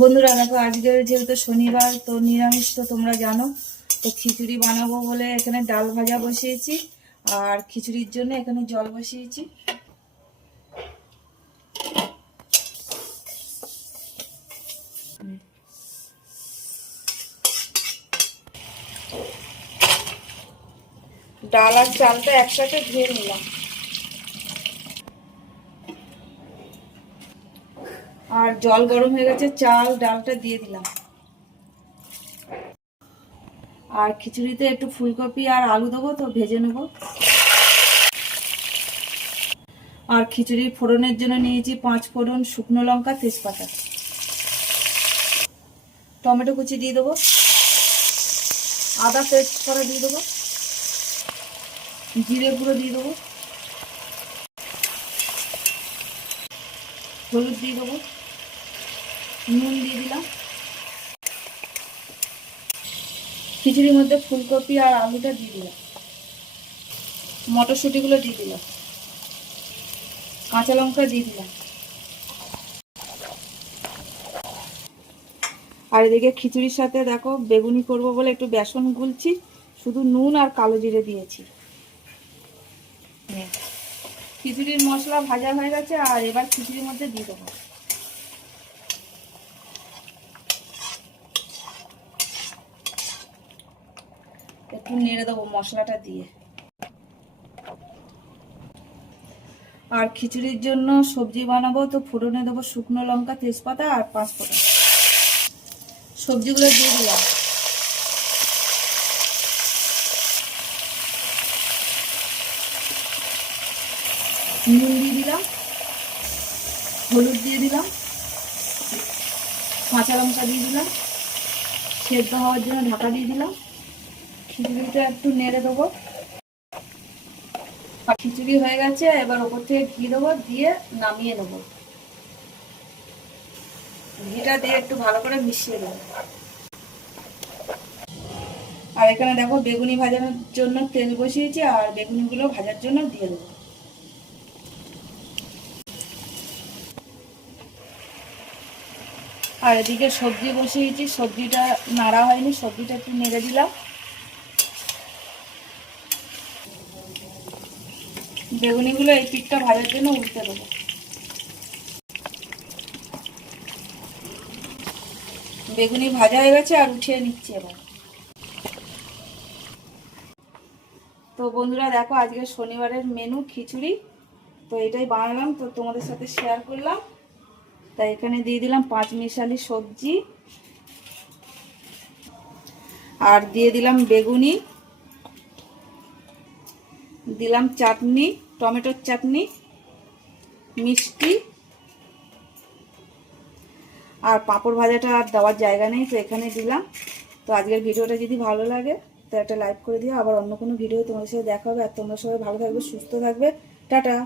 বন্ধুরা দেখো, আজকে যেহেতু শনিবার, তো নিরামিষ তো তোমরা জানো। তো খিচুড়ি বানাবো বলে এখানে ডাল ভাজা বসিয়েছি, আর খিচুড়ির জন্য এখানে জল বসিয়েছি। ডাল আর চালটা একসাথে ধুয়ে নিলাম, আর জল গরম হয়ে গেছে, চাল ডালটা দিয়ে দিলাম। আর খিচুড়িতে একটু ফুলকপি আর আলু দেবো, তো ভেজে নেবো। আর খিচুড়ির ফোড়নের জন্য নিয়েছি 5 ফোড়ন, শুকনো লঙ্কা, তেজপাতা। টমেটো কুচি দিয়ে দেবো, আদা পেস্ট করা দিয়ে দেবো, জিরে গুঁড়ো দিয়ে দেবো, হলুদ দিয়ে দেবো, নুন দিয়ে দিলাম। খিচুড়ির মধ্যে ফুলকপি আর আলুটা দিয়ে দিলাম, মটরশুঁটিগুলো দিয়ে দিলাম, কাঁচা লঙ্কা দিয়ে দিলাম। আর এদিকে খিচুড়ির সাথে দেখো বেগুনি করব বলে একটু বেসন গুলছি, শুধু নুন আর কালো জিরে দিয়েছি। খিচুড়ির মশলা ভাজা হয়ে গেছে, আর এবার খিচুড়ির মধ্যে দিয়ে দেবো। একটু নেড়ে দেবো মশলাটা দিয়ে। আর খিচুড়ির জন্য সবজি বানাবো, তো ফোড়নে দেবো শুকনো লঙ্কা, তেজপাতা আর 5 ফোড়ন। সবজিগুলো দিয়ে দিলাম, নুন দিয়ে দিলাম, হলুদ দিয়ে দিলাম, কাঁচা লঙ্কা দিয়ে দিলাম, সেদ্ধ হওয়ার জন্য ঢাকা দিয়ে দিলাম। খিচুড়িটা একটু নেড়ে দেবো। আর খিচুড়ি হয়ে গেছে, এবার ওপর থেকে ঘি দেবো, দিয়ে নামিয়ে নেবো। ঘিটা দিয়ে একটু ভালো করে মিশিয়ে দেবো। আর এখানে দেখো বেগুনি ভাজানোর জন্য তেল বসিয়েছি, আর বেগুনিগুলো ভাজার জন্য দিয়ে দেবো। আর এদিকে সবজি বসিয়েছি, সবজিটা নাড়া হয়নি, সবজিটা একটু নেড়ে দিলাম। বেগুনিগুলো এই পিঠটা ভাজার জন্য উল্টে দেবো। বেগুনি ভাজা হয়ে গেছে, আর উঠিয়ে নিচ্ছি এবার। তো বন্ধুরা দেখো, আজকে শনিবারের মেনু খিচুড়ি, তো এটাই বানালাম, তো তোমাদের সাথে শেয়ার করলাম। তাই এখানে দিয়ে দিলাম 5 মিশালি সবজি, আর দিয়ে দিলাম বেগুনি, দিলাম চাটনি, টমেটোর চাটনি, মিষ্টি, আর পাঁপড় ভাজাটা আর দেওয়ার জায়গা নেই, তো এখানে দিলাম। তো আজকের ভিডিওটা যদি ভালো লাগে তো একটা লাইক করে দিও। আবার অন্য কোনো ভিডিও তোমাদের সাথে দেখা হবে। আর তোমরা সবাই ভালো থাকবে, সুস্থ থাকবে। টাটা।